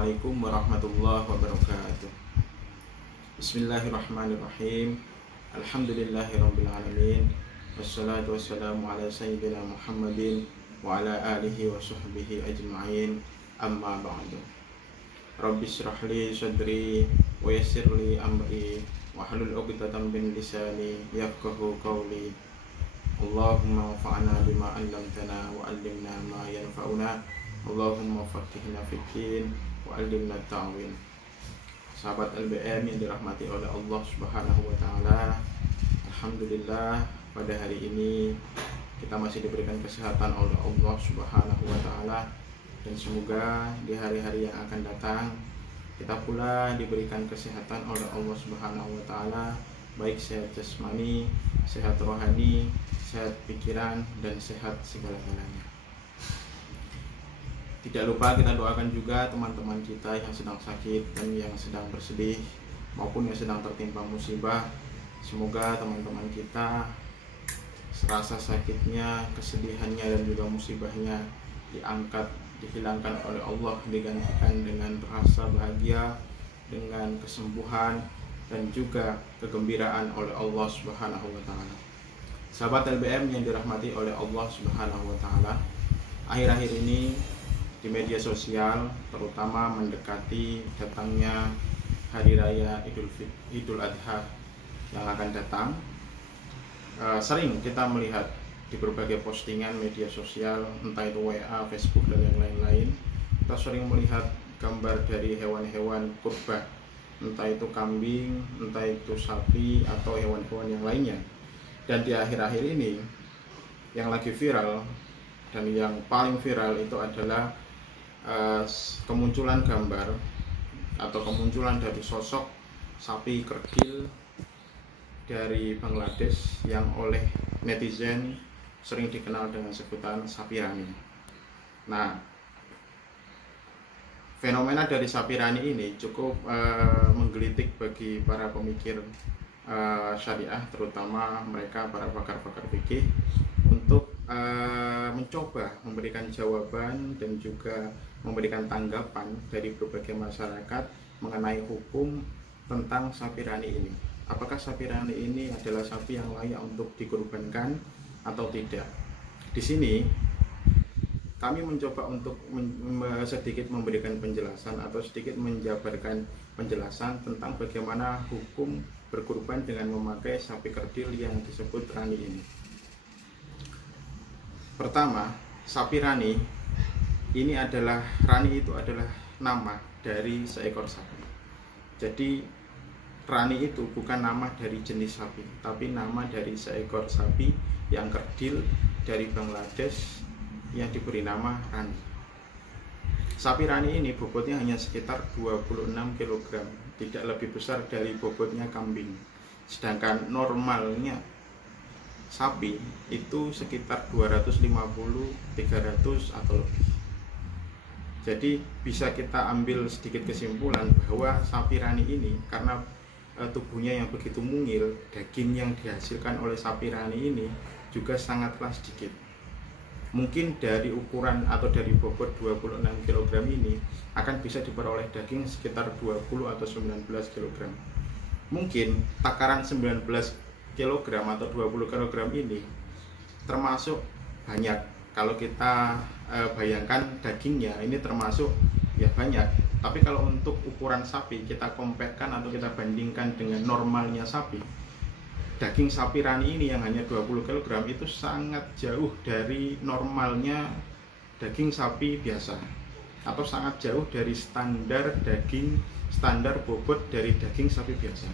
Assalamualaikum warahmatullahi wabarakatuh. Bismillahirrahmanirrahim. Alhamdulillahirrabbilalamin. Wassalatu wassalamu ala sayyidina Muhammadin wa ala alihi wa sahbihi ajma'in. Amma ba'du. Rabbi syrah li sadri wa yassir li amri wa hlul 'uqdatam min lisani yafqahu qawli. Allahumma anfa'na bima 'allamtana wa 'allimna ma yanfa'una. Allahumma faqihna fiddin wa 'allimna ta'wil. Sahabat LBM yang dirahmati oleh Allah Subhanahu wa taala, alhamdulillah pada hari ini kita masih diberikan kesehatan oleh Allah Subhanahu wa taala, dan semoga di hari-hari yang akan datang kita pula diberikan kesehatan oleh Allah Subhanahu wa taala, baik sehat jasmani, sehat rohani, sehat pikiran, dan sehat segala-galanya. Tidak lupa kita doakan juga teman-teman kita yang sedang sakit dan yang sedang bersedih maupun yang sedang tertimpa musibah. Semoga teman-teman kita serasa sakitnya, kesedihannya, dan juga musibahnya diangkat, dihilangkan oleh Allah, digantikan dengan rasa bahagia, dengan kesembuhan, dan juga kegembiraan oleh Allah Subhanahu wa taala. Sahabat LBM yang dirahmati oleh Allah Subhanahu wa taala, akhir-akhir ini di media sosial, terutama mendekati datangnya hari raya Idul Adha yang akan datang, sering kita melihat di berbagai postingan media sosial, entah itu WA, Facebook, dan yang lain-lain, kita sering melihat gambar dari hewan-hewan kurban, entah itu kambing, entah itu sapi, atau hewan-hewan yang lainnya. Dan di akhir-akhir ini yang lagi viral dan yang paling viral itu adalah kemunculan gambar atau kemunculan dari sosok sapi kerdil dari Bangladesh yang oleh netizen sering dikenal dengan sebutan sapi rani. Nah, fenomena dari sapi rani ini cukup menggelitik bagi para pemikir syariah, terutama mereka para pakar-pakar fikih, untuk mencoba memberikan jawaban dan juga memberikan tanggapan dari berbagai masyarakat mengenai hukum tentang sapi rani ini. Apakah sapi rani ini adalah sapi yang layak untuk dikurbankan atau tidak? Di sini kami mencoba untuk sedikit memberikan penjelasan atau sedikit menjabarkan penjelasan tentang bagaimana hukum berkurban dengan memakai sapi kerdil yang disebut rani ini. Pertama, sapi rani ini adalah, rani itu adalah nama dari seekor sapi. Jadi rani itu bukan nama dari jenis sapi, tapi nama dari seekor sapi yang kerdil dari Bangladesh yang diberi nama rani. Sapi rani ini bobotnya hanya sekitar 26 kg, tidak lebih besar dari bobotnya kambing. Sedangkan normalnya sapi itu sekitar 250-300 atau lebih. Jadi bisa kita ambil sedikit kesimpulan bahwa sapi rani ini karena tubuhnya yang begitu mungil, daging yang dihasilkan oleh sapi rani ini juga sangatlah sedikit. Mungkin dari ukuran atau dari bobot 26 kg ini akan bisa diperoleh daging sekitar 20 atau 19 kg. Mungkin takaran 19 kg atau 20 kg ini termasuk banyak. Kalau kita bayangkan dagingnya ini termasuk ya banyak. Tapi kalau untuk ukuran sapi kita comparekan atau kita bandingkan dengan normalnya sapi, daging sapi rani ini yang hanya 20 kg itu sangat jauh dari normalnya daging sapi biasa, atau sangat jauh dari standar bobot dari daging sapi biasa,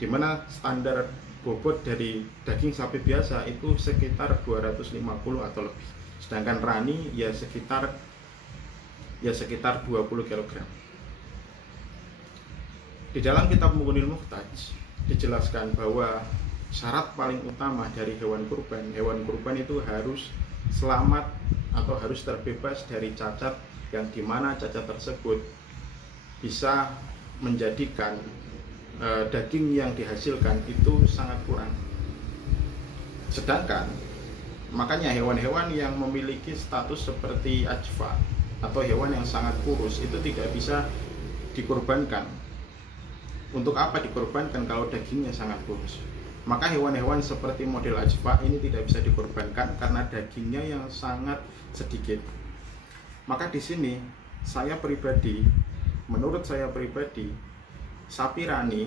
dimana standar bobot dari daging sapi biasa itu sekitar 250 atau lebih, sedangkan rani ya sekitar 20 kg. Di dalam kitab Mughunil Muhtaj dijelaskan bahwa syarat paling utama dari hewan kurban itu harus selamat atau harus terbebas dari cacat, yang dimana cacat tersebut bisa menjadikan daging yang dihasilkan itu sangat kurang. Sedangkan makanya hewan-hewan yang memiliki status seperti ajfa atau hewan yang sangat kurus itu tidak bisa dikorbankan. Untuk apa dikorbankan kalau dagingnya sangat kurus? Maka hewan-hewan seperti model ajwa ini tidak bisa dikorbankan karena dagingnya yang sangat sedikit. Maka di sini menurut saya pribadi, sapi rani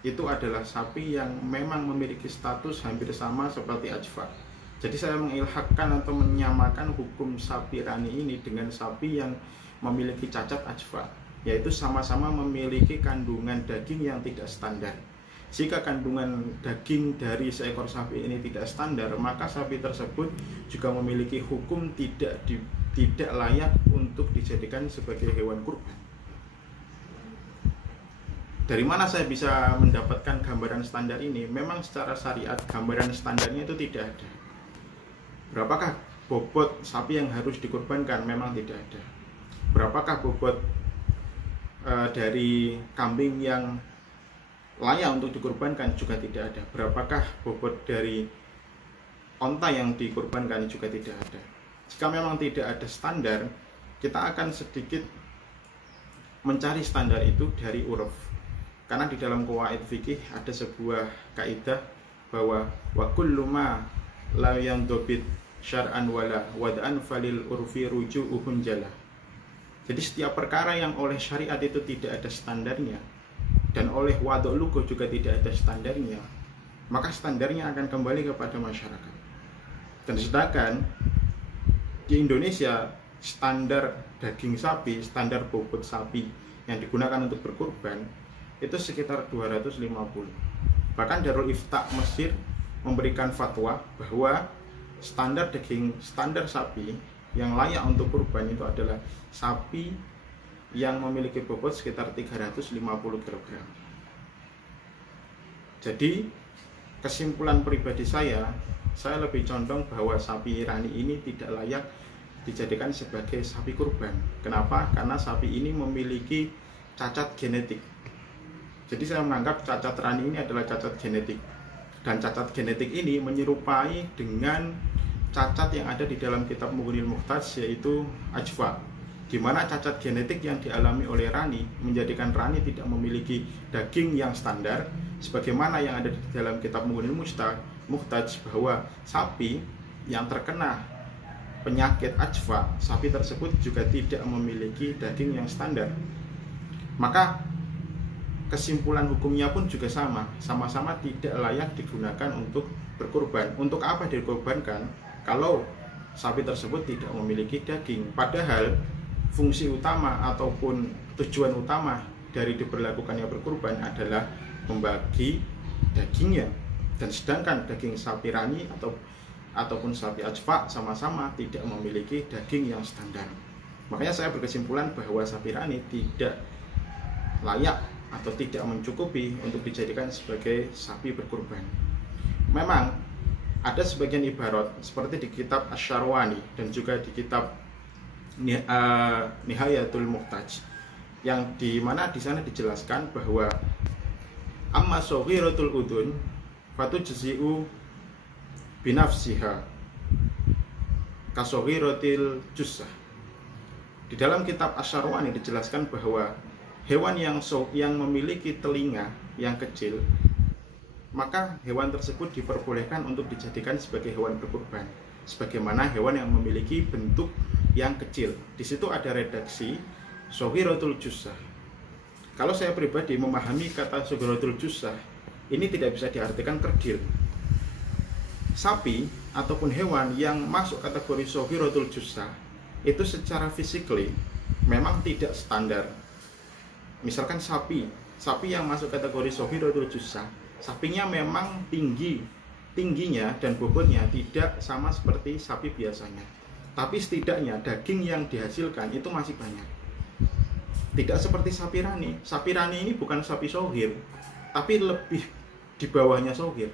itu adalah sapi yang memang memiliki status hampir sama seperti ajwa. Jadi saya mengilhakkan atau menyamakan hukum sapi rani ini dengan sapi yang memiliki cacat ajwa, yaitu sama-sama memiliki kandungan daging yang tidak standar. Jika kandungan daging dari seekor sapi ini tidak standar, maka sapi tersebut juga memiliki hukum tidak layak untuk dijadikan sebagai hewan kurban. Dari mana saya bisa mendapatkan gambaran standar ini? Memang secara syariat gambaran standarnya itu tidak ada. Berapakah bobot sapi yang harus dikorbankan? Memang tidak ada. Berapakah bobot dari kambing yang layak untuk dikorbankan? Juga tidak ada. Berapakah bobot dari onta yang dikorbankan? Juga tidak ada. Jika memang tidak ada standar, kita akan sedikit mencari standar itu dari uruf. Karena di dalam qawaid fikih ada sebuah kaidah bahwa wa kullu ma la yandobit syar'an wala wad'an falil urfi ruju'uhun jala. Jadi setiap perkara yang oleh syariat itu tidak ada standarnya dan oleh wad'u lugo juga tidak ada standarnya, maka standarnya akan kembali kepada masyarakat. Dan sedangkan di Indonesia standar daging sapi, standar bobot sapi yang digunakan untuk berkurban itu sekitar 250. Bahkan Darul Ifta Mesir memberikan fatwa bahwa standar sapi yang layak untuk kurban itu adalah sapi yang memiliki bobot sekitar 350 kg. Jadi kesimpulan pribadi saya lebih condong bahwa sapi rani ini tidak layak dijadikan sebagai sapi kurban. Kenapa? Karena sapi ini memiliki cacat genetik. Jadi saya menganggap cacat rani ini adalah cacat genetik. Dan cacat genetik ini menyerupai dengan cacat yang ada di dalam kitab Mughnil Muhtaj, yaitu ajwa, di mana cacat genetik yang dialami oleh rani menjadikan rani tidak memiliki daging yang standar, sebagaimana yang ada di dalam kitab Mughnil Muhtaj bahwa sapi yang terkena penyakit ajwa, sapi tersebut juga tidak memiliki daging yang standar. Maka kesimpulan hukumnya pun juga sama-sama tidak layak digunakan untuk berkurban. Untuk apa dikorbankan kalau sapi tersebut tidak memiliki daging? Padahal fungsi utama ataupun tujuan utama dari diberlakukannya berkurban adalah membagi dagingnya. Dan sedangkan daging sapi rani ataupun sapi ajwa sama-sama tidak memiliki daging yang standar. Makanya saya berkesimpulan bahwa sapi rani tidak layak atau tidak mencukupi untuk dijadikan sebagai sapi berkurban. Memang ada sebagian ibarat seperti di kitab Asy-Syarwani dan juga di kitab Nihayatul Muhtaj, yang di mana di sana dijelaskan bahwa amma saghiratul udun fatujzi'u binafsiha kasaghiratil jussah. Di dalam kitab Asy-Syarwani dijelaskan bahwa hewan yang memiliki telinga yang kecil, maka hewan tersebut diperbolehkan untuk dijadikan sebagai hewan berkurban, sebagaimana hewan yang memiliki bentuk yang kecil. Di situ ada redaksi saghiratul jussah. Kalau saya pribadi memahami kata saghiratul jussah, ini tidak bisa diartikan kerdil. Sapi ataupun hewan yang masuk kategori saghiratul jussah itu secara fisikly memang tidak standar. Misalkan sapi yang masuk kategori saghiratul jussah, sapinya memang tingginya dan bobotnya tidak sama seperti sapi biasanya, tapi setidaknya daging yang dihasilkan itu masih banyak. Tidak seperti sapi rani. Sapi rani ini bukan sapi soghir, tapi lebih di bawahnya soghir.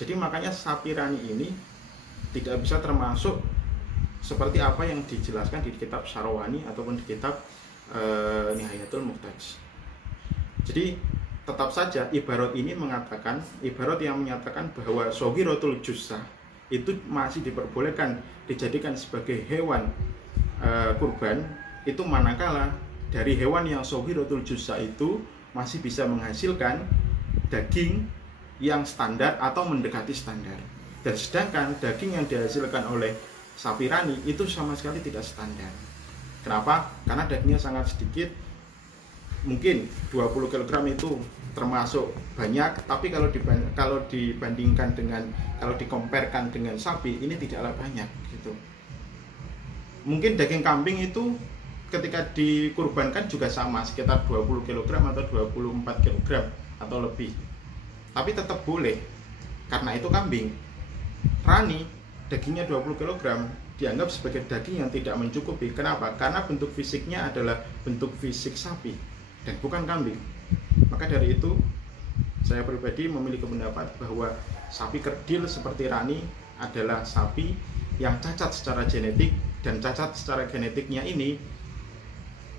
Jadi makanya sapi rani ini tidak bisa termasuk seperti apa yang dijelaskan di kitab Syarwani ataupun di kitab Nihayatul Muhtaj. Jadi tetap saja ibarat yang menyatakan bahwa saghiratul jussah itu masih diperbolehkan dijadikan sebagai hewan kurban itu manakala dari hewan yang soghiratul juz'a itu masih bisa menghasilkan daging yang standar atau mendekati standar. Dan sedangkan daging yang dihasilkan oleh sapi rani itu sama sekali tidak standar. Kenapa? Karena dagingnya sangat sedikit. Mungkin 20 kg itu termasuk banyak, tapi kalau dibandingkan dengan, kalau dikompetkan dengan sapi, ini tidaklah banyak gitu. Mungkin daging kambing itu ketika dikurbankan juga sama, sekitar 20 kg atau 24 kg atau lebih. Tapi tetap boleh, karena itu kambing. Rani dagingnya 20 kg dianggap sebagai daging yang tidak mencukupi. Kenapa? Karena bentuk fisiknya adalah bentuk fisik sapi dan bukan kambing. Maka dari itu saya pribadi memiliki pendapat bahwa sapi kerdil seperti rani adalah sapi yang cacat secara genetik, dan cacat secara genetiknya ini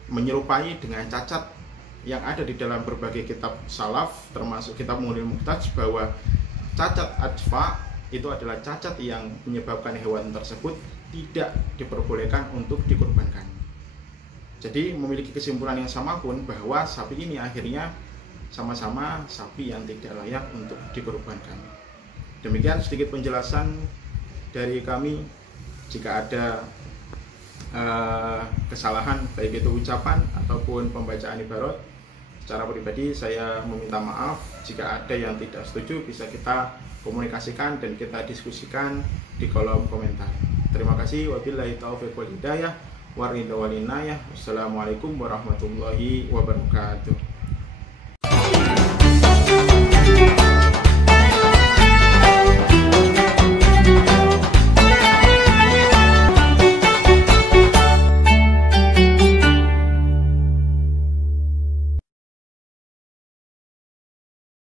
menyerupai dengan cacat yang ada di dalam berbagai kitab salaf, termasuk kitab Mughni Muhtaj, bahwa cacat ajfa itu adalah cacat yang menyebabkan hewan tersebut tidak diperbolehkan untuk dikurbankan. Jadi memiliki kesimpulan yang sama pun bahwa sapi ini akhirnya sama-sama sapi yang tidak layak untuk dikurbankan. Demikian sedikit penjelasan dari kami. Jika ada kesalahan baik itu ucapan ataupun pembacaan ibarat, secara pribadi saya meminta maaf. Jika ada yang tidak setuju, bisa kita komunikasikan dan kita diskusikan di kolom komentar. Terima kasih. Wabillahi taufiq wal hidayah. Wassalamualaikum warahmatullahi wabarakatuh.